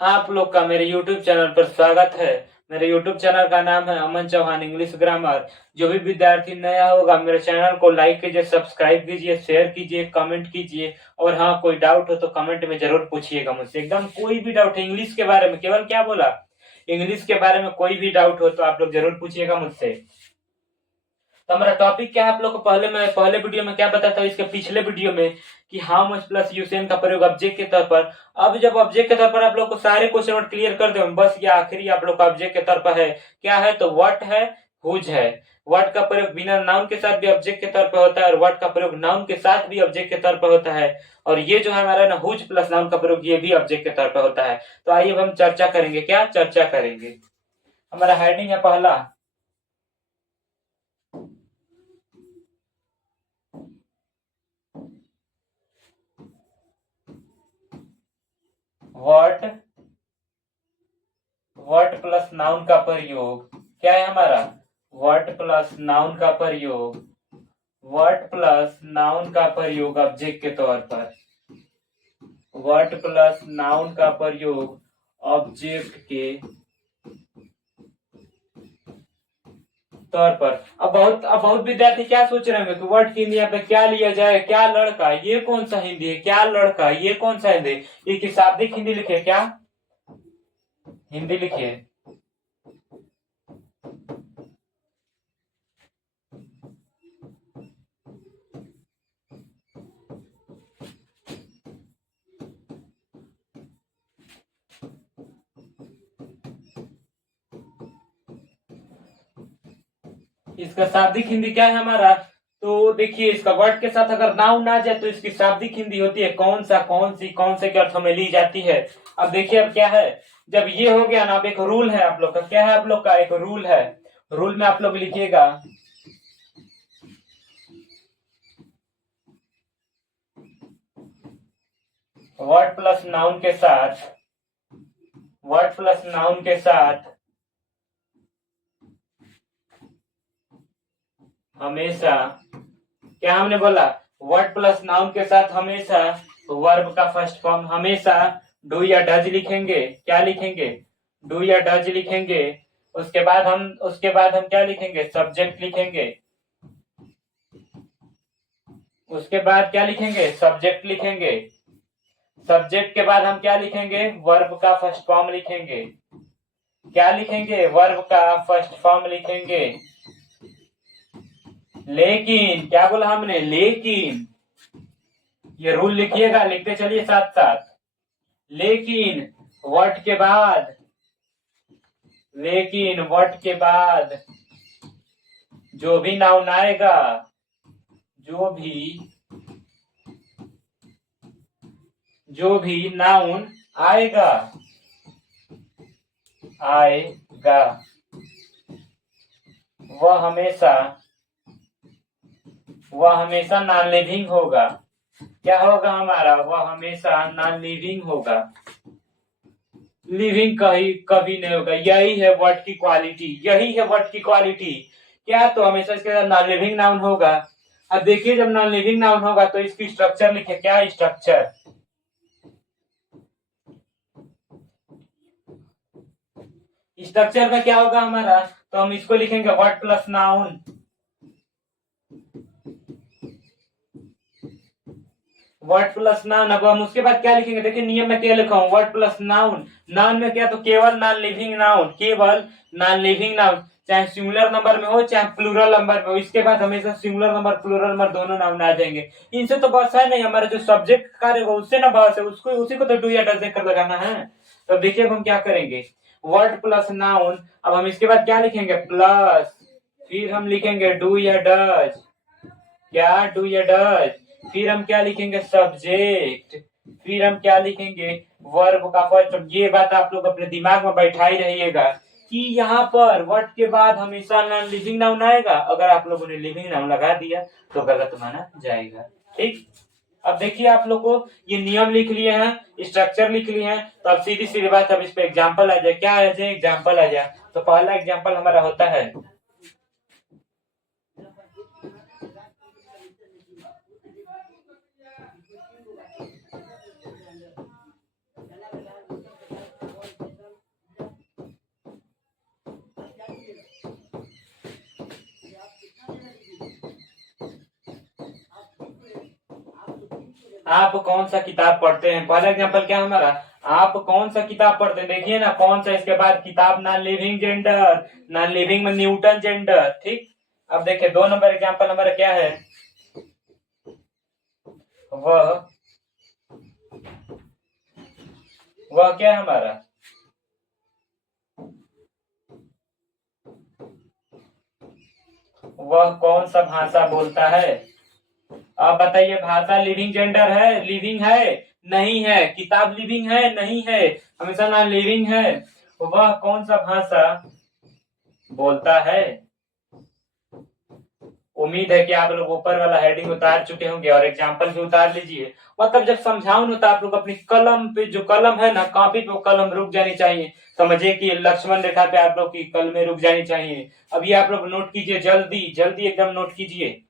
आप लोग का मेरे YouTube चैनल पर स्वागत है। मेरे YouTube चैनल का नाम है अमन चौहान इंग्लिश ग्रामर। जो भी विद्यार्थी नया होगा मेरे चैनल को लाइक कीजिए, सब्सक्राइब कीजिए, शेयर कीजिए, कमेंट कीजिए। और हाँ, कोई डाउट हो तो कमेंट में जरूर पूछिएगा मुझसे। एकदम कोई भी डाउट है इंग्लिश के बारे में, केवल क्या बोला, इंग्लिश के बारे में कोई भी डाउट हो तो आप लोग जरूर पूछिएगा मुझसे। तो हमारा टॉपिक क्या है, आप लोग को पहले वीडियो में क्या बताया था, इसके पिछले वीडियो में, कि हाउ मच प्लस यूसेन का प्रयोग ऑब्जेक्ट के तौर पर। अब जब ऑब्जेक्ट के तौर पर आप लोग को सारे क्वेश्चन वर्ड क्लियर कर दे, बस ये आखिरी आप लोग का ऑब्जेक्ट के तौर पर है। क्या है तो व्हाट है, हुज है। व्हाट का प्रयोग बिना नाउन के साथ भी ऑब्जेक्ट के तौर पर होता है, और व्हाट का प्रयोग नाउन के साथ भी ऑब्जेक्ट के तौर पर होता है। और ये जो है हमारा ना, हुज प्लस नाउन का प्रयोग ये भी ऑब्जेक्ट के तौर पर होता है। तो आइए अब हम चर्चा करेंगे, क्या चर्चा करेंगे। हमारा हेडिंग है पहला, व्हाट वर्ड प्लस नाउन का प्रयोग। क्या है हमारा, वर्ड प्लस नाउन का प्रयोग, वर्ड प्लस नाउन का प्रयोग ऑब्जेक्ट के तौर पर, वर्ड प्लस नाउन का प्रयोग ऑब्जेक्ट के तौर पर। अब बहुत विद्यार्थी क्या सोच रहे होंगे कि वर्ड की हिंदी यहाँ पे क्या लिया जाए, क्या लड़का, ये कौन सा हिंदी है, क्या लड़का, ये कौन सा हिंदी, ये की शाब्दिक हिंदी लिखे, क्या हिंदी लिखिए। इसका शाब्दिक हिंदी क्या है हमारा, तो देखिए इसका वर्ड के साथ अगर नाउन ना जाए तो इसकी शाब्दिक हिंदी होती है कौन सा, कौन सी, कौन से के अर्थों में ली जाती है। अब देखिए अब क्या है, जब ये हो गया ना, अब एक रूल है आप लोग का, क्या है आप लोग का, एक रूल है। रूल में आप लोग लिखिएगा, वर्ड प्लस नाउन के साथ, वर्ड प्लस नाउन के साथ हमेशा, क्या हमने बोला, वर्ड प्लस नाउन के साथ हमेशा वर्ब का फर्स्ट फॉर्म, हमेशा डू या डज लिखेंगे। क्या लिखेंगे, डू या डज लिखेंगे। उसके बाद हम क्या लिखेंगे, सब्जेक्ट लिखेंगे। उसके बाद क्या लिखेंगे, सब्जेक्ट लिखेंगे। सब्जेक्ट के बाद हम क्या लिखेंगे, वर्ब का फर्स्ट फॉर्म लिखेंगे। क्या लिखेंगे, वर्ब का फर्स्ट फॉर्म लिखेंगे। लेकिन क्या बोला हमने, लेकिन ये रूल लिखिएगा, लिखते चलिए साथ साथ। लेकिन वर्ड के बाद, लेकिन वर्ड के बाद जो भी नाउन आएगा, जो भी जो भी नाउन आएगा, आएगा वह हमेशा, वह हमेशा नॉन लिविंग होगा। क्या होगा हमारा, वह हमेशा नॉन लिविंग होगा। लिविंग कहीं कभी नहीं होगा। यही है वर्ड की क्वालिटी, यही है वर्ड की क्वालिटी। क्या तो हमेशा इसके साथ नॉन लिविंग नाउन होगा। अब देखिए जब नॉन लिविंग नाउन होगा तो इसकी स्ट्रक्चर लिखे, क्या स्ट्रक्चर, स्ट्रक्चर में क्या होगा हमारा, तो हम इसको लिखेंगे word plus noun, word plus noun. अब हम उसके बाद क्या लिखेंगे, देखिए नियम में क्या लिखा हूं, वर्ड प्लस नाउन। नाउन में क्या, तो केवल नॉन लिविंग नाउन, केवल नॉन लिविंग नाउन, चाहे सिंगुलर नंबर में हो चाहे प्लूरल नंबर में हो, इसके बाद हमेशा सिंगुलर नंबर प्लूरल नंबर दोनों नाउन आ जाएंगे। इनसे तो बस है नहीं, हमारा जो सब्जेक्ट कार्य होगा उससे ना बस है, उसको उसी को तो डू या डज देकर लगाना है। तो देखिए अब हम क्या करेंगे, वर्ड प्लस नाउन। अब हम इसके बाद क्या लिखेंगे, प्लस, फिर हम लिखेंगे डू या डज, क्या डू या डज, फिर हम क्या लिखेंगे, सब्जेक्ट, फिर हम क्या लिखेंगे, वर्ब का फर्स्ट। ये बात आप लोग अपने दिमाग में बैठा ही रहिएगा कि यहाँ पर वर्ड के बाद हमेशा नॉन लिविंग नाउन आएगा। अगर आप लोगों ने लिविंग नाउन लगा दिया तो गलत माना जाएगा। ठीक, अब देखिए आप लोग को ये नियम लिख लिए हैं, स्ट्रक्चर लिख लिए हैं, तो अब सीधी सीधी बात, अब इस पे एग्जाम्पल आ जाए, क्या आ जाए, एग्जाम्पल आ जाए। तो पहला एग्जाम्पल हमारा होता है, आप कौन सा किताब पढ़ते हैं। पहला एग्जांपल क्या है हमारा, आप कौन सा किताब पढ़ते हैं, देखिए ना कौन सा, इसके बाद किताब non living gender, non living में न्यूटन जेंडर, ठीक। अब देखिए 2 नंबर एग्जांपल हमारा क्या है, वह वह क्या है हमारा, वह कौन सा भाषा बोलता है। आप बताइए, भाषा लिविंग जेंडर है, लिविंग है, नहीं है। किताब लिविंग है, नहीं है, हमेशा नॉन लिविंग है। वह कौन सा भाषा बोलता है। उम्मीद है कि आप लोग ऊपर वाला हेडिंग उतार चुके होंगे और एग्जाम्पल भी उतार लीजिए। मतलब जब समझाऊं ना तो आप लोग अपनी कलम पे, जो कलम है ना कॉपी पे, वो कलम रुक जानी चाहिए। समझिए कि लक्ष्मण रेखा पे आप लोग की कलमें रुक जानी चाहिए। अभी आप लोग नोट कीजिए, जल्दी जल्दी एकदम नोट कीजिए।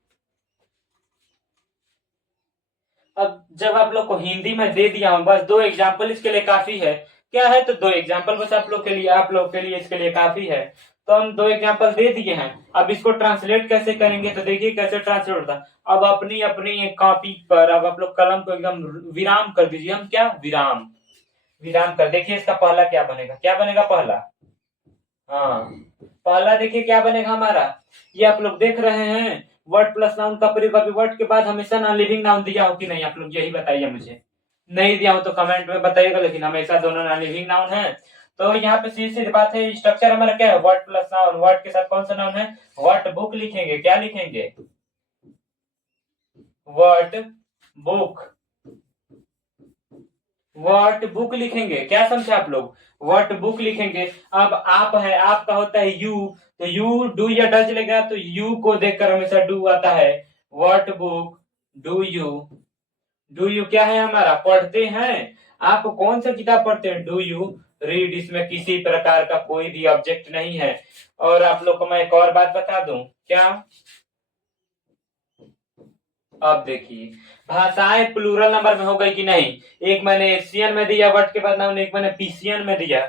अब जब आप लोग को हिंदी में दे दिया हूं, बस 2 एग्जाम्पल इसके लिए काफी है। क्या है, तो 2 एग्जाम्पल बस आप लोग के लिए, आप लोग के लिए इसके लिए काफी है। तो हम 2 एग्जाम्पल दे दिए हैं। अब इसको ट्रांसलेट कैसे करेंगे, तो देखिए कैसे ट्रांसलेट होता है। अब अपनी अपनी कॉपी पर अब आप लोग कलम को एकदम विराम कर दीजिए। हम क्या, विराम, विराम कर, देखिए इसका पहला क्या बनेगा, क्या बनेगा पहला, हाँ, पहला देखिए क्या बनेगा हमारा। ये आप लोग देख रहे हैं, वर्ड प्लस नाउन का प्रयोग। अभी वर्ड के बाद हमेशा नॉन लिविंग नाउन दिया हो कि नहीं, आप लोग यही बताइए मुझे। नहीं दिया हो तो कमेंट में बताइएगा, लेकिन हमेशा दोनों नॉन लिविंग नाउन है। तो यहाँ पे सीधी सीधी बात है, स्ट्रक्चर हमारा क्या है, वर्ड प्लस नाउन। वर्ड के साथ कौन सा नाउन है, वर्ड बुक लिखेंगे। क्या लिखेंगे, वर्ड बुक, वर्ड बुक लिखेंगे। क्या समझे आप लोग, वर्ड बुक लिखेंगे। अब आप है, आपका होता है यू, तो यू डू या डज लेगा, तो यू को देखकर हमेशा डू आता है। Word book, do you, do you क्या है हमारा, पढ़ते हैं। आप कौन सा किताब पढ़ते हैं, डू यू रीड। इसमें किसी प्रकार का कोई भी ऑब्जेक्ट नहीं है। और आप लोग को मैं एक और बात बता दूं, क्या, अब देखिए भाषाएं प्लूरल नंबर में हो गई कि नहीं। एक मैंने एशियन में दिया वर्ड के बाद नाउन, एक मैंने पीसियन में दिया।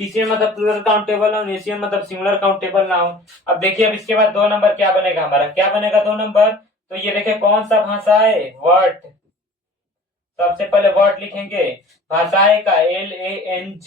पीसियन मतलब प्लूरल काउंटेबल नाउन, एशियन मतलब सिंगुलर काउंटेबल नाउन। अब देखिए, अब इसके बाद 2 नंबर क्या बनेगा हमारा, क्या बनेगा 2 नंबर, तो ये देखिए कौन सा भाषा है, वर्ड। सबसे पहले वर्ड लिखेंगे, भाषाएं का LANGUAGES,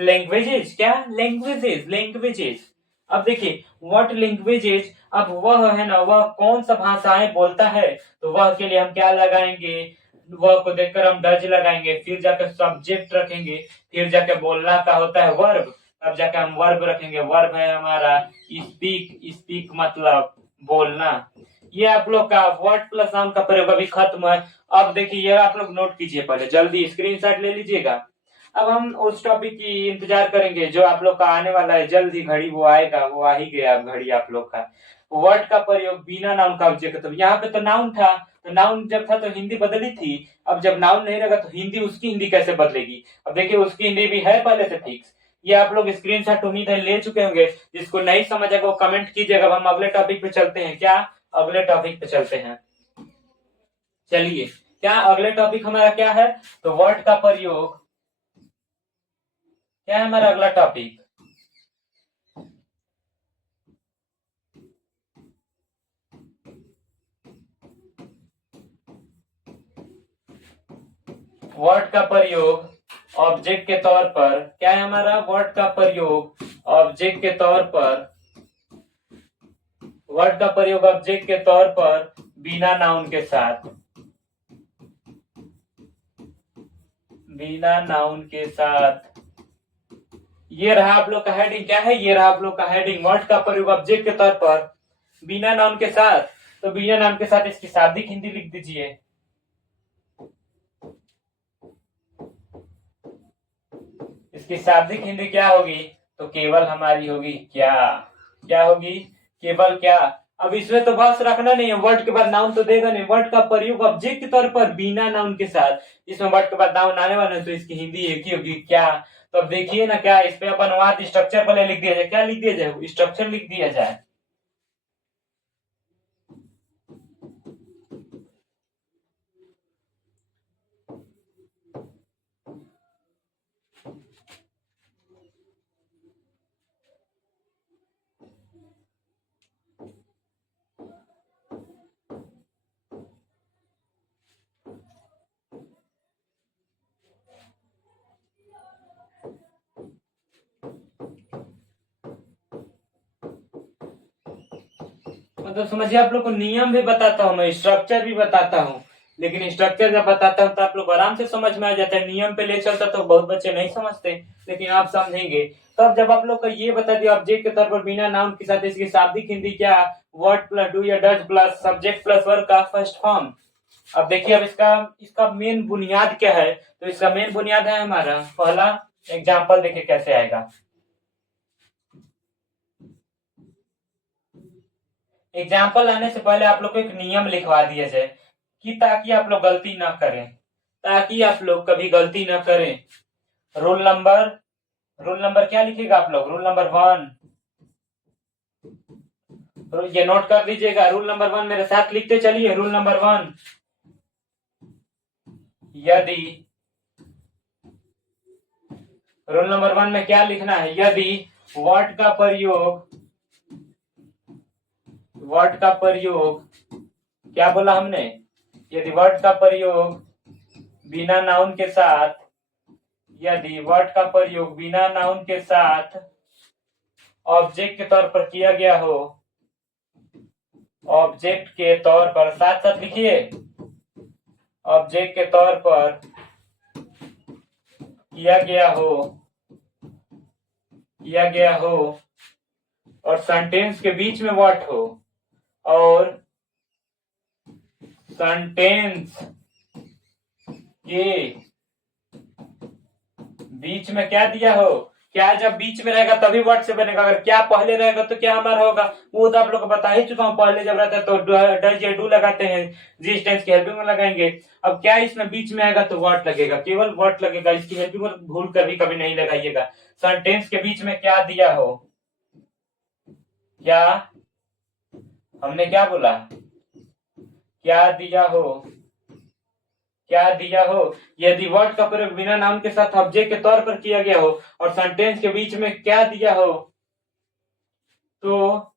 लैंग्वेजेस, क्या, लैंग्वेजेस, लैंग्वेजेस। अब देखिए व्हाट लैंग्वेजेस, अब वह है ना, वह कौन सा भाषाएं बोलता है, तो वह के लिए हम क्या लगाएंगे, वह को देखकर हम डज लगाएंगे, फिर जाकर सब्जेक्ट रखेंगे, फिर जाके बोलना का होता है वर्ब, अब जाके हम वर्ब रखेंगे। वर्ब है हमारा स्पीक, स्पीक मतलब बोलना। ये आप लोग का वर्ड प्लस नाउन का प्रयोग अभी खत्म है। अब देखिए ये आप लोग नोट कीजिए, पहले जल्दी स्क्रीनशॉट ले लीजिएगा। अब हम उस टॉपिक की इंतजार करेंगे जो आप लोग का आने वाला है, जल्द ही घड़ी वो आएगा, वो आ ही गया अब घड़ी आप लोग का। वर्ड का प्रयोग बिना नाउन का ऑब्जेक्ट, तो यहाँ पे तो नाउन था, तो नाउन जब था तो हिंदी बदली थी। अब जब नाउन नहीं रहेगा तो हिंदी, उसकी हिंदी कैसे बदलेगी। अब देखिए उसकी हिंदी भी है पहले से फिक्स। ये आप लोग स्क्रीनशॉट उम्मीद है ले चुके होंगे। जिसको नहीं समझ आएगा वो कमेंट कीजिएगा। अब हम अगले टॉपिक पे चलते हैं, क्या, अगले टॉपिक पे चलते हैं। चलिए, क्या अगले टॉपिक हमारा क्या है, तो वर्ड का प्रयोग, क्या है हमारा अगला टॉपिक, वर्ड का प्रयोग ऑब्जेक्ट के तौर पर। क्या है हमारा, वर्ड का प्रयोग ऑब्जेक्ट के तौर पर, वर्ड का प्रयोग ऑब्जेक्ट के तौर पर बिना नाउन के साथ, बिना नाउन के साथ। ये रहा आप लोग का हेडिंग, क्या है, ये रहा आप लोग का हेडिंग, वर्ड का प्रयोग ऑब्जेक्ट के तौर पर बिना नाउन के साथ। तो बिना नाउन के साथ इसकी शाब्दिक हिंदी लिख दीजिए। इसकी शाब्दिक हिंदी क्या होगी, तो केवल हमारी होगी क्या, क्या होगी, केवल क्या। अब इसमें तो बस रखना नहीं है, वर्ड के बाद नाउन तो देगा नहीं। वर्ड का प्रयोग ऑब्जेक्ट के तौर पर बिना नाउन के साथ, इसमें वर्ड के बाद नाउन आने वाला है, तो इसकी हिंदी एक ही होगी, क्या। तो अब देखिए ना, क्या इस पे अब अनुवाद स्ट्रक्चर पहले लिख दिया जाए, क्या लिख दिया जाए, स्ट्रक्चर लिख दिया जाए। मतलब समझिए आप लोग को नियम भी बताता हूँ, मैं स्ट्रक्चर भी बताता हूँ, लेकिन स्ट्रक्चर जब बताता हूँ तो आप लोग को आराम से समझ में आ जाता है। नियम पे ले चलता तो बहुत बच्चे नहीं समझते, लेकिन आप समझेंगे। तो अब जब आप लोग को ये बता दिया ऑब्जेक्ट के तौर पर बिना नाउन के साथ इसकी शाब्दिक हिंदी क्या, वर्ड प्लस डू या does plus subject plus verb का फर्स्ट फॉर्म। अब देखिए, अब इसका इसका मेन बुनियाद क्या है, तो इसका मेन बुनियाद है हमारा पहला एग्जाम्पल। देखिए कैसे आएगा। एग्जाम्पल आने से पहले आप लोग को एक नियम लिखवा दिया जाए कि ताकि आप लोग गलती ना करें, ताकि आप लोग कभी गलती ना करें। रूल नंबर क्या लिखेगा आप लोग, रूल नंबर 1। ये नोट कर लीजिएगा, रूल नंबर 1 मेरे साथ लिखते चलिए। रूल नंबर 1, यदि रूल नंबर 1 में क्या लिखना है, यदि वर्ड का प्रयोग क्या बोला हमने, यदि वर्ड का प्रयोग बिना नाउन के साथ, यदि वर्ड का प्रयोग बिना नाउन के साथ ऑब्जेक्ट के तौर पर किया गया हो, ऑब्जेक्ट के तौर पर, साथ साथ लिखिए, ऑब्जेक्ट के तौर पर किया गया हो और सेंटेंस के बीच में व्हाट हो, और सेंटेंस के बीच में क्या दिया हो, क्या जब बीच में रहेगा तभी वर्ड से बनेगा, अगर क्या पहले रहेगा तो क्या हमारा होगा, वो तो आप लोग को बता ही चुका हूं। पहले जब रहता है तो डज या डू लगाते हैं, जिस टेंस की हेल्पिंग में लगाएंगे। अब क्या इसमें बीच में आएगा तो वर्ड लगेगा, केवल वर्ड लगेगा, इसकी हेल्पिंग में भूल कर भी कभी नहीं लगाइएगा। सेंटेंस के बीच में क्या दिया हो, क्या हमने क्या बोला, क्या दिया हो, यदि वर्ड का प्रयोग बिना नाउन के साथ ऑब्जेक्ट के तौर पर किया गया हो और सेंटेंस के बीच में क्या दिया हो, तो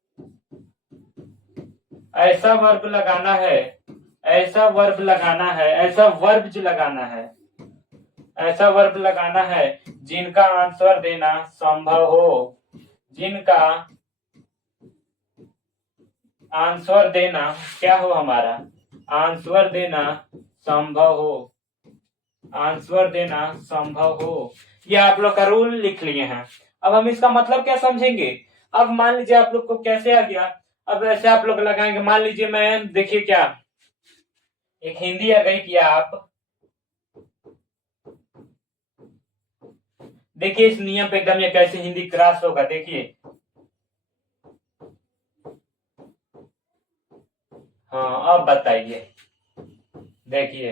ऐसा वर्ब लगाना है, ऐसा वर्ब लगाना है जिनका आंसर देना संभव हो, जिनका आंसर देना क्या हो, हमारा आंसर देना संभव हो। ये आप लोग का रूल लिख लिए हैं। अब हम इसका मतलब क्या समझेंगे। अब मान लीजिए आप लोग को कैसे आ गया, अब ऐसे आप लोग लगाएंगे। मान लीजिए मैं, देखिए क्या, एक हिंदी आ गई कि आप देखिए इस नियम पे एकदम ये कैसे हिंदी क्रॉस होगा, देखिए। हाँ अब बताइए, देखिए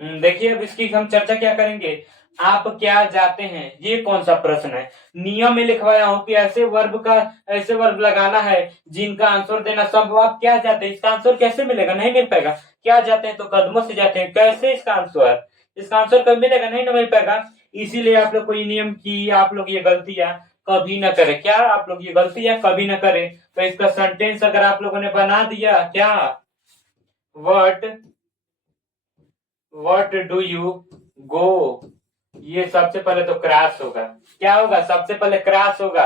देखिए अब इसकी हम चर्चा क्या करेंगे। आप क्या जाते हैं, ये कौन सा प्रश्न है। नियम में लिखवाया हूं कि ऐसे वर्ब लगाना है जिनका आंसर देना संभव। आप क्या जाते हैं, इसका आंसर कैसे मिलेगा, नहीं मिल पाएगा। क्या जाते हैं तो कदमों से जाते हैं, कैसे इसका आंसर कब मिलेगा, नहीं ना मिल पाएगा। इसीलिए आप लोग को ये नियम की, आप लोग ये गलतियां कभी ना करें, क्या आप लोग ये गलतियां कभी ना करें। तो इसका सेंटेंस अगर आप लोगों ने बना दिया, क्या व्हाट डू यू गो, ये सबसे पहले तो क्रैश होगा। क्या होगा, सबसे पहले क्रैश होगा।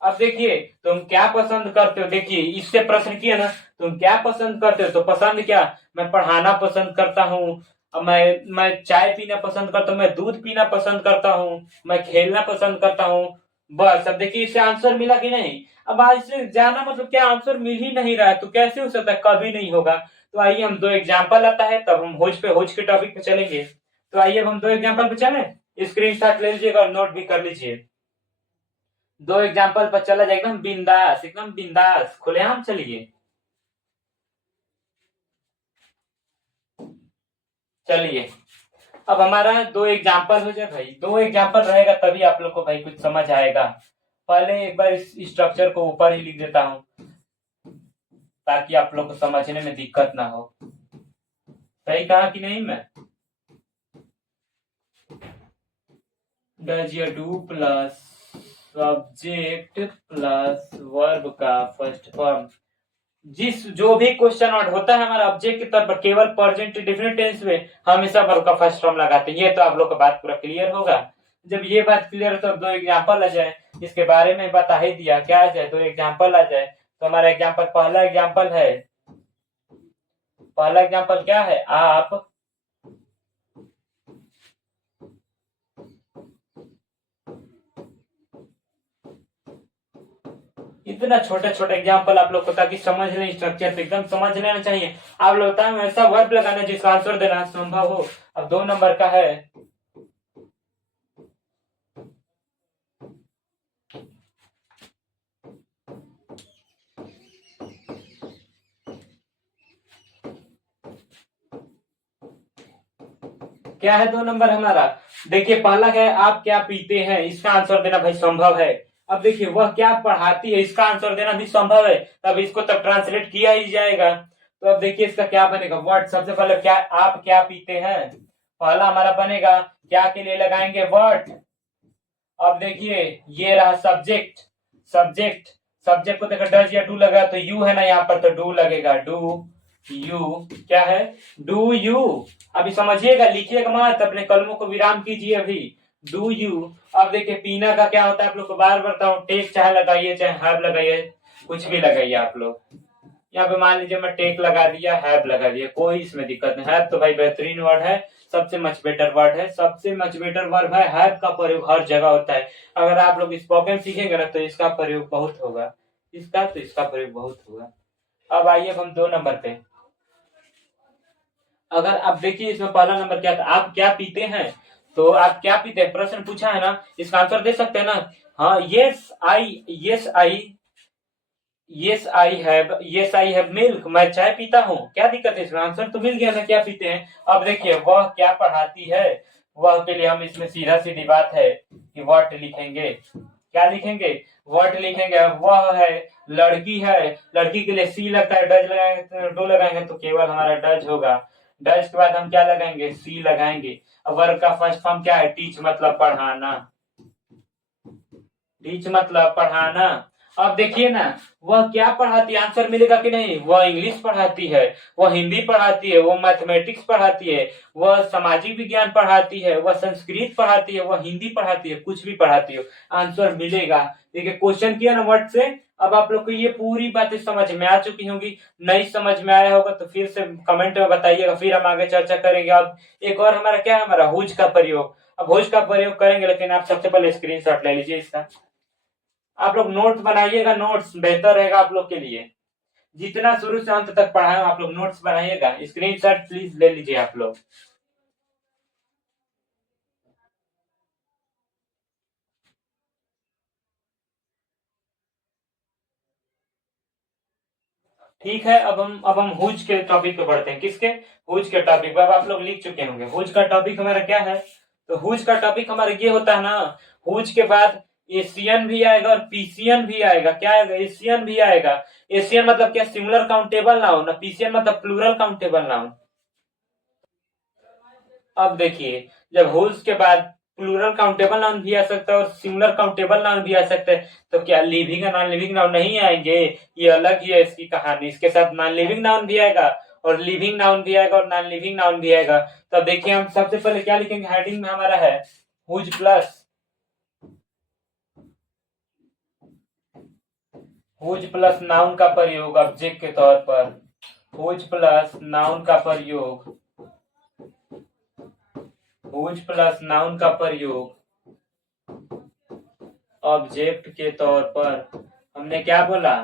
अब देखिए तुम क्या पसंद करते हो, देखिए इससे प्रश्न किया ना, तुम क्या पसंद करते हो, तो पसंद क्या, मैं पढ़ाना पसंद करता हूँ, मैं चाय पीना पसंद करता हूँ, मैं दूध पीना पसंद करता हूँ, मैं खेलना पसंद करता हूँ। बस अब देखिए इससे आंसर मिला कि नहीं। अब आज से जाना मतलब क्या, आंसर मिल ही नहीं रहा है, तो कैसे हो सकता है, कभी नहीं होगा। तो आइए हम दो एग्जाम्पल आता है, तब हम होज के टॉपिक पे चलेंगे। तो आइए अब हम दो एग्जाम्पल पे चले, स्क्रीन शॉट ले लीजिएगा और नोट भी कर लीजिए। दो एग्जाम्पल पर चला जाए, एकदम बिंदास खुलेआम चलिए। चलिए अब हमारा दो एग्जाम्पल हो जाए भाई, दो एग्जाम्पल रहेगा तभी आप लोग को भाई कुछ समझ आएगा। पहले एक बार इस स्ट्रक्चर को ऊपर ही लिख देता हूं ताकि आप लोग को समझने में दिक्कत ना हो। सही कहा कि नहीं मैं, डज या do plus subject plus verb का फर्स्ट फॉर्म। जिस जो भी क्वेश्चन वर्ड होता है हमारा ऑब्जेक्ट के तौर पर केवल प्रेजेंट डेफिनेट टेंस में हमेशा वर्ब का फर्स्ट फॉर्म लगाते हैं। ये तो आप लोग का बात पूरा क्लियर होगा। जब ये बात क्लियर है तो अब दो एग्जांपल आ जाए, इसके बारे में बता ही दिया, क्या आ जाए, दो एग्जांपल आ जाए। तो हमारा एग्जांपल, पहला एग्जांपल क्या है, आप इतना छोटे छोटे एग्जांपल आप लोग को, ताकि समझ लें स्ट्रक्चर पे, एकदम समझ लेना चाहिए। आप लोग बताएं ऐसा वर्ब लगाना जिसका आंसर देना संभव हो। अब 2 नंबर का है, क्या है 2 नंबर हमारा। देखिए पहला है आप क्या पीते हैं, इसका आंसर देना भाई संभव है। अब देखिए वह क्या पढ़ाती है, इसका आंसर देना भी संभव है। तब इसको तब ट्रांसलेट किया ही जाएगा। तो अब देखिए इसका क्या बनेगा, वर्ड। सबसे पहले क्या, आप क्या पीते हैं, पहला हमारा बनेगा, क्या के लिए लगाएंगे वर्ड। अब देखिए ये रहा सब्जेक्ट, सब्जेक्ट सब्जेक्ट को देखो डज या डू लगा तो यू है ना यहाँ पर, तो डू लगेगा, डू यू, क्या है, डू यू। अभी समझिएगा, लिखिएगा मत, अपने कलमों को विराम कीजिए अभी। Do you. अब देखिए पीना का क्या होता है, आप लोग को बार बार बताऊं, टेक चाहे लगाइए चाहे हैव लगाइए, कुछ भी लगाइए आप लोग। यहाँ पे मान लीजिए मैं टेक लगा दिया, हैव लगा दिया, कोई इसमें दिक्कत नहीं। हैव तो भाई बेहतरीन वर्ड है, सबसे मच बेटर वर्ड है, सबसे मच बेटर वर्ड है। हैव का प्रयोग हर जगह होता है। अगर आप लोग स्पोकन सीखेंगे ना तो इसका प्रयोग बहुत होगा, इसका तो इसका प्रयोग बहुत होगा। अब आइए अब हम 2 नंबर पे। अगर आप देखिए इसमें पहला नंबर क्या था, आप क्या पीते हैं। तो आप क्या पीते हैं, प्रश्न पूछा है ना, इसका आंसर दे सकते हैं ना। हाँ, यस आई हैव मिल्क, मैं चाय पीता हूँ। क्या दिक्कत है, इसमें आंसर तो मिल गया ना, क्या पीते हैं। अब देखिए वह क्या पढ़ाती है, वह के लिए हम इसमें सीधा सीधी बात है कि व्हाट लिखेंगे, क्या लिखेंगे, व्हाट लिखेंगे। वह है, लड़की है, लड़की के लिए सी लगता है, डज लगाएंगे, डो लगाएंगे तो केवल हमारा डज होगा। डज के बाद हम क्या लगाएंगे, सी लगाएंगे। अब वर्ब का फर्स्ट फॉर्म क्या है, टीच मतलब पढ़ाना, टीच मतलब पढ़ाना। अब देखिए ना, वह क्या पढ़ाती है, आंसर मिलेगा कि नहीं। वह इंग्लिश पढ़ाती है, वह हिंदी पढ़ाती है, वह मैथमेटिक्स पढ़ाती है, वह सामाजिक विज्ञान पढ़ाती है, वह संस्कृत पढ़ाती है, वह हिंदी पढ़ाती है, कुछ भी पढ़ाती हो, आंसर मिलेगा। देखिए क्वेश्चन किया ना वर्ड से। अब आप लोग को ये पूरी बातें समझ में आ चुकी होंगी, नहीं समझ में आया होगा तो फिर से कमेंट में बताइएगा, फिर हम आगे चर्चा करेंगे। अब एक और हमारा क्या है, हमारा हुज का प्रयोग। अब हुज का प्रयोग करेंगे, लेकिन आप सबसे पहले स्क्रीनशॉट ले लीजिए इसका। आप लोग नोट्स बनाइएगा, नोट्स बेहतर रहेगा आप लोग के लिए। जितना शुरू से अंत तक पढ़ा है आप लोग नोट्स बनाइएगा, स्क्रीनशॉट प्लीज ले लीजिए आप लोग। ठीक है, अब हम हुज के टॉपिक पे बढ़ते हैं। किसके, हुज के टॉपिक पे। अब आप लोग लिख चुके होंगे हुज का टॉपिक हमारा क्या है। तो हुज का टॉपिक हमारा ये होता है ना, हुज के बाद एशियन भी आएगा और पीसियन भी आएगा। क्या आएगा, एशियन भी आएगा। एशियन मतलब क्या, सिंगुलर काउंटेबल नाउन, ना पीसियन मतलब प्लूरल काउंटेबल नाउन। अब देखिए, जब हुज के बाद प्लूरल काउंटेबल नाउन भी आ सकता है और सिंगुलर काउंटेबल नाउन भी आ सकता है, तो क्या लिविंग और नॉन लिविंग नाउन नहीं आएंगे। ये अलग ही है इसकी कहानी। इसके साथ नॉन लिविंग नाउन भी आएगा और लिविंग नाउन भी आएगा और नॉन लिविंग नाउन भी आएगा। तो अब देखिए हम सबसे पहले क्या लिखेंगे, हेडिंग में हमारा है whose plus, whose plus noun का प्रयोग ऑब्जेक्ट के तौर पर, हुज प्लस नाउन का प्रयोग, हुज प्लस नाउन का प्रयोग ऑब्जेक्ट के तौर पर। हमने क्या बोला,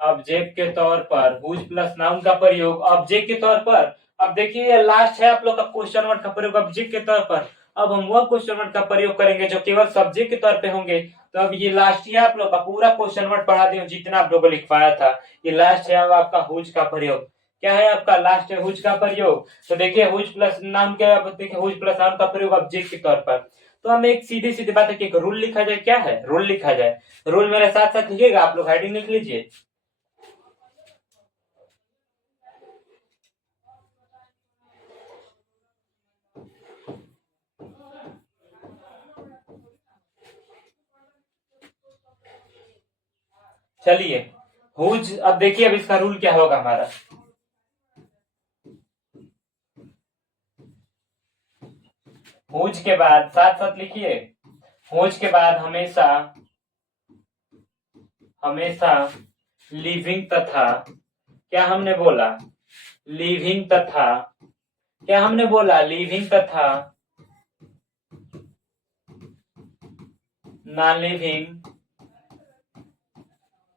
ऑब्जेक्ट के तौर पर, हुज प्लस नाउन का प्रयोग ऑब्जेक्ट के तौर पर। अब देखिए लास्ट है आप लोग का क्वेश्चन वर्ड का प्रयोग ऑब्जेक्ट के तौर पर। अब हम वह क्वेश्चन वर्ड का प्रयोग करेंगे जो केवल सब्जेक्ट के तौर पे होंगे। तो अब ये लास्ट ही आप लोग का पूरा क्वेश्चन वर्ड पढ़ा दिया जितना आप लोगों को लिखवाया था। ये लास्ट है अब आपका हुज का प्रयोग। क्या है आपका लास्ट है, हुज का प्रयोग। तो देखिए हुज प्लस नाउन क्या, देखिए हुज प्लस नाउन का प्रयोग ऑब्जेक्ट के तौर पर। तो हम एक सीधी सीधी बात है कि एक रूल लिखा जाए, क्या है रूल लिखा जाए। रूल मेरे साथ साथ लिखिएगा, आप लोग हेडिंग लिख लीजिए। चलिए, हुज, अब देखिए अब इसका रूल क्या होगा हमारा। हुज के बाद साथ साथ लिखिए, हुज के बाद हमेशा हमेशा लिविंग तथा, क्या हमने बोला, लिविंग तथा, क्या हमने बोला, लिविंग तथा नॉन लिविंग,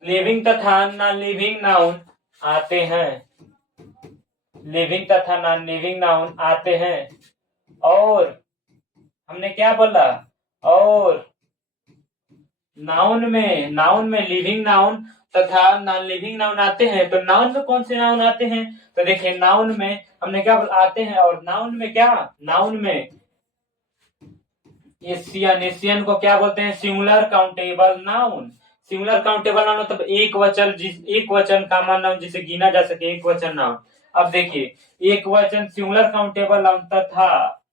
लिविंग तथा नॉन लिविंग नाउन आते हैं, लिविंग तथा नॉन लिविंग नाउन आते हैं। और हमने क्या बोला, और नाउन में लिविंग नाउन तथा नॉन लिविंग नाउन आते हैं। तो नाउन में कौन से नाउन आते हैं, तो देखिए नाउन में हमने क्या आते हैं, और नाउन में क्या, नाउन में एशियन को क्या बोलते हैं, singular countable noun. Singular countable noun मतलब एक वचन कॉमन नाउन जिसे गिना जा सके, एक वचन नाउन। अब देखिए एक वचन सिंगुलर काउंटेबल नाउन तथा,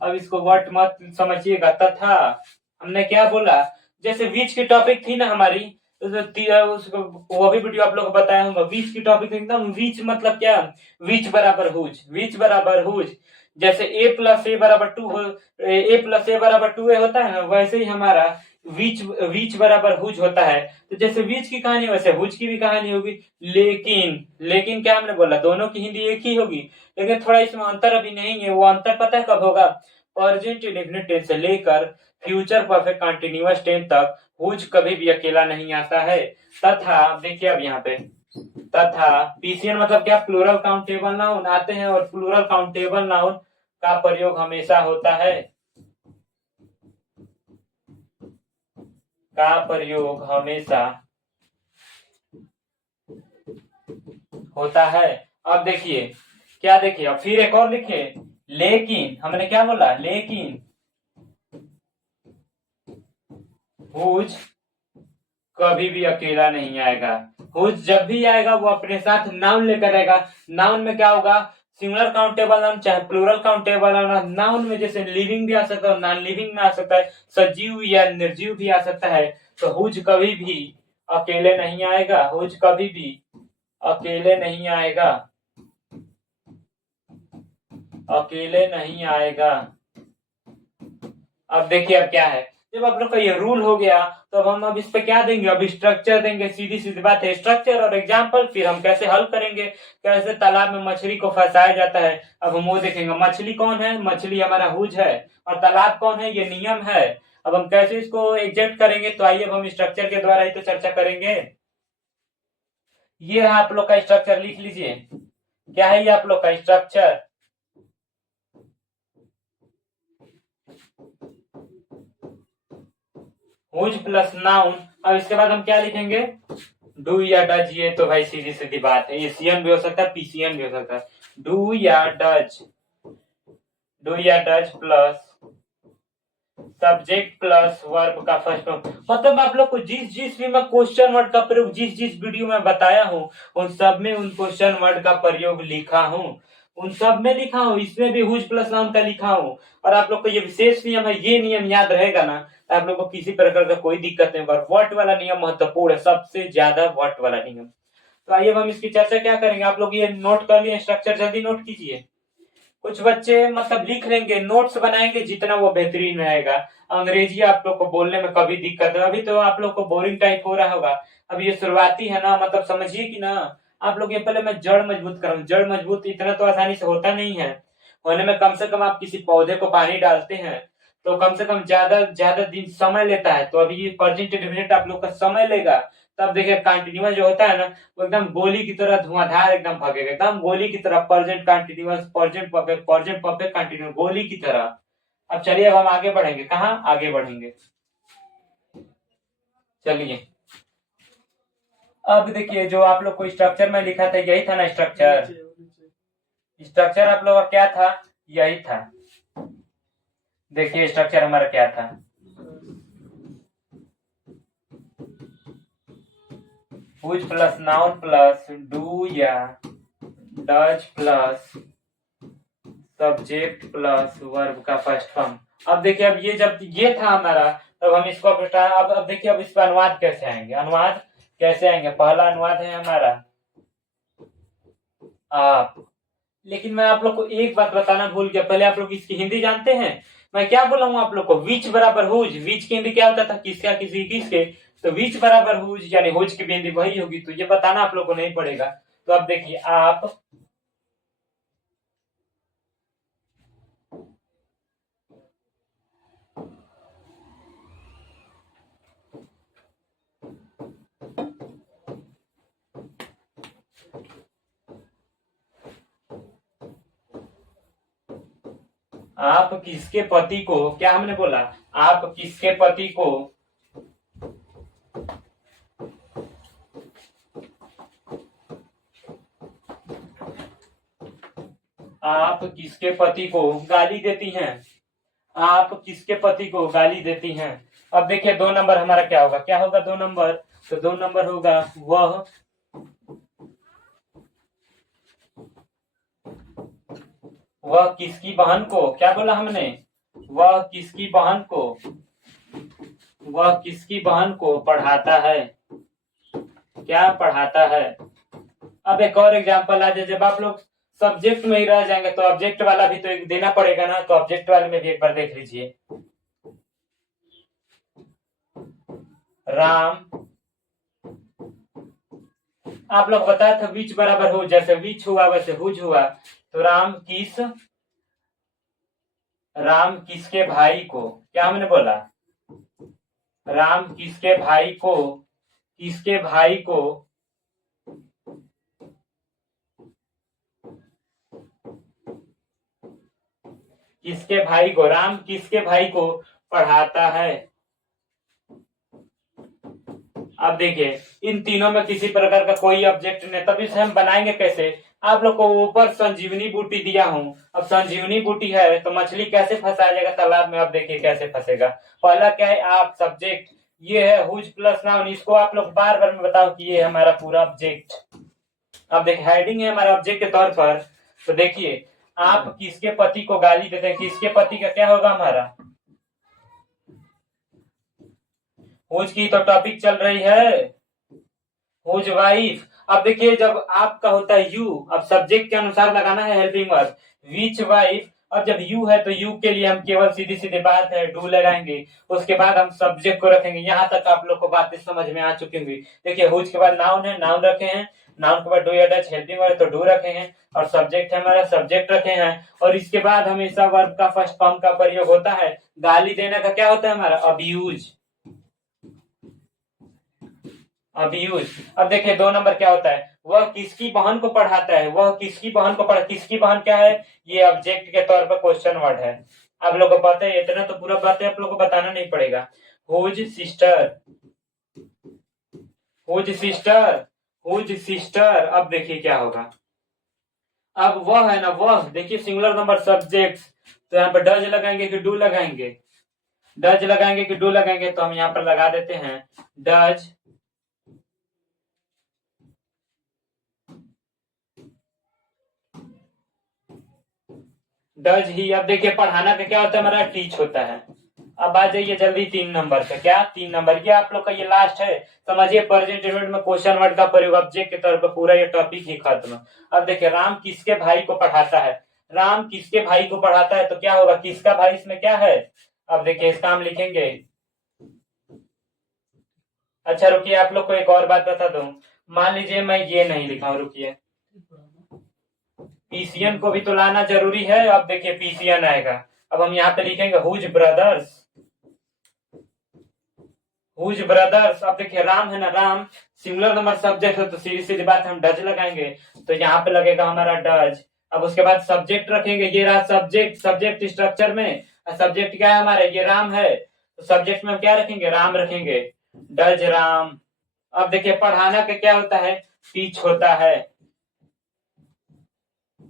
अब इसको वर्ड मत समझिएगा, तथा हमने क्या बोला, जैसे बीच की टॉपिक थी ना हमारी, उसको वो भी वीडियो आप लोग को बताया हूँ, बीच की टॉपिक एकदम, बीच मतलब क्या, बीच बराबर हुज, बीच बराबर हुज। जैसे ए प्लस ए बराबर टू हो, ए प्लस ए बराबर टू ए होता है ना, वैसे ही हमारा बीच बीच बराबर हुज होता है। तो जैसे बीच की कहानी वैसे हुज की भी कहानी होगी। लेकिन लेकिन क्या हमने बोला, दोनों की हिंदी एक ही होगी, लेकिन थोड़ा इसमें अंतर अभी नहीं है। वो अंतर पता है कब होगा, प्रेजेंट इंडेफिनिट टेंस से लेकर फ्यूचर परफेक्ट कंटिन्यूअस टेंस तक हुज कभी भी अकेला नहीं आता है। तथा देखिए अब यहाँ पे, तथा पीसीएन मतलब क्या, प्लूरल काउंटेबल नाउन आते हैं, और प्लूरल काउंटेबल नाउन का प्रयोग हमेशा होता है, का प्रयोग हमेशा होता है। अब देखिए क्या, देखिए अब फिर एक और लिखिए, लेकिन हमने क्या बोला, लेकिन हुज कभी भी अकेला नहीं आएगा। हुज जब भी आएगा वो अपने साथ नाउन लेकर आएगा। नाउन में क्या होगा, सिंगुलर काउंटेबल नाउन चाहे प्लूरल काउंटेबल नाउन। नाउन में जैसे लिविंग भी आ सकता है, नॉन लिविंग में आ सकता है, सजीव या निर्जीव भी आ सकता है। तो हुज कभी भी अकेले नहीं आएगा, हुज कभी भी अकेले नहीं आएगा, अकेले नहीं आएगा। अब देखिए अब क्या है, जब आप लोग का ये रूल हो गया तो अब हम अब इस पे क्या देंगे, अब स्ट्रक्चर देंगे। सीधी सीधी बात है, स्ट्रक्चर और एग्जाम्पल, फिर हम कैसे हल करेंगे, कैसे तालाब में मछली को फंसाया जाता है। अब हम वो देखेंगे, मछली कौन है, मछली हमारा हुज है, और तालाब कौन है, ये नियम है। अब हम कैसे इसको एग्जेक्ट करेंगे, तो आइए अब हम स्ट्रक्चर के द्वारा ही तो चर्चा करेंगे। ये है आप लोग का स्ट्रक्चर, लिख लीजिए, क्या है ये आप लोग का स्ट्रक्चर। Whose plus noun. अब इसके बाद हम क्या लिखेंगे, डू या डज। ये तो भाई सीधी सीधी बात है, एशियन भी हो सकता है, पीसीएन भी हो सकता है। डू या डज, डू या does plus subject plus verb का फर्स्ट फॉर्म। मतलब आप लोग को जिस जिस भी मैं क्वेश्चन वर्ड का प्रयोग जिस जिस वीडियो में बताया हूँ, उन सब में उन क्वेश्चन वर्ड का प्रयोग लिखा हूँ, उन सब में लिखा हूँ, इसमें भी हुज प्लस नाउन का लिखा हूँ। और आप लोग को ये विशेष नियम है, ये नियम याद रहेगा ना, तो आप लोग को किसी प्रकार का कोई दिक्कत नहीं होगा। वर्ट वाला नियम महत्वपूर्ण है, सबसे ज्यादा वर्ट वाला नियम। तो आइए हम इसकी चर्चा क्या करेंगे, आप लोग ये नोट कर लिए स्ट्रक्चर, जल्दी नोट कीजिए। कुछ बच्चे मतलब लिख लेंगे, नोट्स बनाएंगे, जितना वो बेहतरीन रहेगा। अंग्रेजी आप लोग को बोलने में कभी दिक्कत है, अभी तो आप लोग को बोरिंग टाइप हो रहा होगा। अब ये शुरुआती है ना, मतलब समझिए कि ना, आप लोग ये पहले मैं जड़ मजबूत करूँ। जड़ मजबूत इतना तो आसानी से होता नहीं है, होने में कम से कम आप किसी पौधे को पानी डालते हैं तो कम से कम ज्यादा ज्यादा दिन समय लेता है। तो अभी ये प्रेजेंट इंडेफिनिट आप लोग का समय लेगा। तब देखिए कंटिन्यूअस जो होता है ना, वो एकदम गोली की तरह धुआंधार एकदम भागेगा, एकदम गोली की तरह, present continuous, present perfect continuous, गोली की तरह। अब चलिए अब हम आगे बढ़ेंगे, कहाँ आगे बढ़ेंगे, चलिए अब देखिए जो आप लोग को स्ट्रक्चर में लिखा था यही था ना स्ट्रक्चर, स्ट्रक्चर आप लोग का क्या था, यही था। देखिए स्ट्रक्चर हमारा क्या था, whose plus noun plus do या does plus subject plus verb का फर्स्ट फॉर्म। अब देखिए अब ये जब ये था हमारा, तब हम इसको अब देखिए अब इसका अनुवाद कैसे आएंगे, अनुवाद कैसे आएंगे? पहला अनुवाद है हमारा आप। लेकिन मैं आप लोग को एक बात बताना भूल गया, पहले आप लोग इसकी हिंदी जानते हैं? मैं क्या बोला हूँ आप लोग को, विच बराबर हुज। विच की हिंदी क्या होता था? किसका, किसी किसके। तो विच बराबर हुज, यानी हुज की भी हिंदी वही होगी, तो ये बताना आप लोग को नहीं पड़ेगा। तो अब देखिए आप किसके पति को, क्या हमने बोला? आप किसके पति को आप किसके पति को गाली देती हैं? आप किसके पति को गाली देती हैं? अब देखिए 2 नंबर हमारा क्या होगा? क्या होगा 2 नंबर? तो 2 नंबर होगा वह किसकी बहन को, क्या बोला हमने? वह किसकी बहन को, वह किसकी बहन को पढ़ाता है? क्या पढ़ाता है? अब एक और एग्जांपल आ जाए, जब आप लोग सब्जेक्ट में ही रह जाएंगे तो ऑब्जेक्ट वाला भी तो एक देना पड़ेगा ना, तो ऑब्जेक्ट वाले में भी एक बार देख लीजिए। राम, आप लोग बताया था विच बराबर हो, जैसे विच हुआ वैसे हुज हुआ। तो राम किसके भाई को, क्या हमने बोला? राम किसके भाई को, किसके भाई को किसके भाई को, राम किसके भाई को पढ़ाता है? अब देखिए इन तीनों में किसी प्रकार का कोई ऑब्जेक्ट नहीं, तभी से हम बनाएंगे कैसे? आप लोग को ऊपर संजीवनी बूटी दिया हूं, अब संजीवनी बूटी है तो मछली कैसे फंसाया जाएगा तालाब में? अब देखिए कैसे फंसेगा। पहला क्या है? आप सब्जेक्ट, ये है हुज प्लस नाउन, इसको आप लोग बार बार में बताओ कि ये हमारा पूरा ऑब्जेक्ट। अब देखिए हेडिंग है हमारा ऑब्जेक्ट के तौर पर। तो देखिए आप किसके पति को गाली देते हैं, किसके पति का क्या होगा हमारा? हुज की तो टॉपिक चल रही है, हुज वाइफ। अब देखिए जब आपका होता है यू, अब सब्जेक्ट के अनुसार लगाना है हेल्पिंग वर्ब, विच वाइफ। अब जब यू है तो यू के लिए हम केवल सीधी सीधी बात है डू लगाएंगे, उसके बाद हम सब्जेक्ट को रखेंगे। यहाँ तक आप लोग को बातें समझ में आ चुकी होंगी। देखिए हुज के बाद नाउन है, नाउन रखे हैं, नाउन के बाद डू या डच हेल्पिंग वर्ब तो डू रखे हैं, और सब्जेक्ट है हमारा, सब्जेक्ट रखे हैं। और इसके बाद हमेशा वर्ब का फर्स्ट फॉर्म का प्रयोग होता है। गाली देने का क्या होता है हमारा? Abuse, abuse. अब देखिए 2 नंबर क्या होता है? वह किसकी बहन को पढ़ाता है, वह किसकी बहन को पढ़ा, किसकी बहन क्या है? ये ऑब्जेक्ट के तौर पर क्वेश्चन वर्ड है। आप लोग को पता है, इतना तो पूरा बातें आप लोग को बताना नहीं पड़ेगा। Whose sister, whose sister, whose sister. अब देखिए क्या होगा? अब वह है ना, वह देखिए सिंगुलर नंबर सब्जेक्ट, तो यहाँ पर डज लगाएंगे कि डू लगाएंगे? डज लगाएंगे कि डू लगाएंगे? तो हम यहाँ पर लगा देते हैं डज, डज ही। अब देखिए पढ़ाना का क्या होता है हमारा? टीच होता है। अब आ जाइए जल्दी 3 नंबर पे। क्या 3 नंबर? ये आप लोग का ये लास्ट है, समझिए प्रेजेंट टेंस में क्वेश्चन वर्ड का प्रयोग ऑब्जेक्ट के तौर पर, पूरा ये टॉपिक ही खत्म। अब देखिए राम किसके भाई को पढ़ाता है? राम किसके भाई को पढ़ाता है तो क्या होगा? किसका भाई इसमें क्या है? अब देखिए इसका हम लिखेंगे। अच्छा रुकिए, आप लोग को एक और बात बता दूं। मान लीजिए मैं ये नहीं लिखा हूं, रुकिए, पीसीएन को भी तो लाना जरूरी है। अब देखिए पीसीएन आएगा। अब हम यहाँ पे लिखेंगे हुज ब्रदर्स, हुज ब्रदर्स। अब देखिए राम है ना, राम सिंगुलर नंबर सब्जेक्ट है तो सीधी सीधी बात हम डज लगाएंगे, तो यहाँ पे लगेगा हमारा डज। अब उसके बाद सब्जेक्ट रखेंगे, ये रहा सब्जेक्ट, सब्जेक्ट स्ट्रक्चर में सब्जेक्ट क्या है हमारा? ये राम है, तो सब्जेक्ट में हम क्या रखेंगे? राम रखेंगे, डज राम। अब देखिए पढ़ाना का क्या होता है? टीच होता है।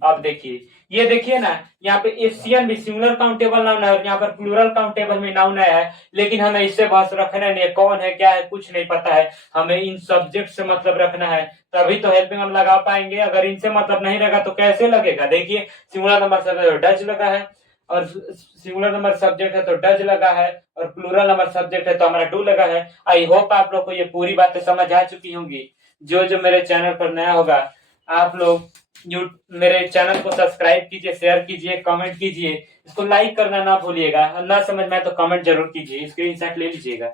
अब देखिए, ये देखिए ना, यहाँ पे एफसीएन भी सिंगुलर काउंटेबल नाउन है और यहाँ पर प्लूरल काउंटेबल में नाउन आया है, लेकिन हमें इससे बस रखना नहीं है, कौन है क्या है कुछ नहीं पता है, हमें इन सब्जेक्ट से मतलब रखना है, तभी तो हेल्पिंग हम लगा पाएंगे। अगर इनसे मतलब नहीं रहेगा तो कैसे लगेगा? देखिए सिंगुलर नंबर से डच लगा है, और सिंगुलर नंबर सब्जेक्ट है तो डज लगा है, और प्लूरल नंबर सब्जेक्ट है तो हमारा डू लगा है। आई होप आप लोग को ये पूरी बातें समझ आ चुकी होंगी। जो जो मेरे चैनल पर नया होगा, आप लोग मेरे चैनल को सब्सक्राइब कीजिए, शेयर कीजिए, कमेंट कीजिए, इसको लाइक करना ना भूलिएगा। ना समझ में आए तो कमेंट जरूर कीजिए, स्क्रीनशॉट ले लीजिएगा।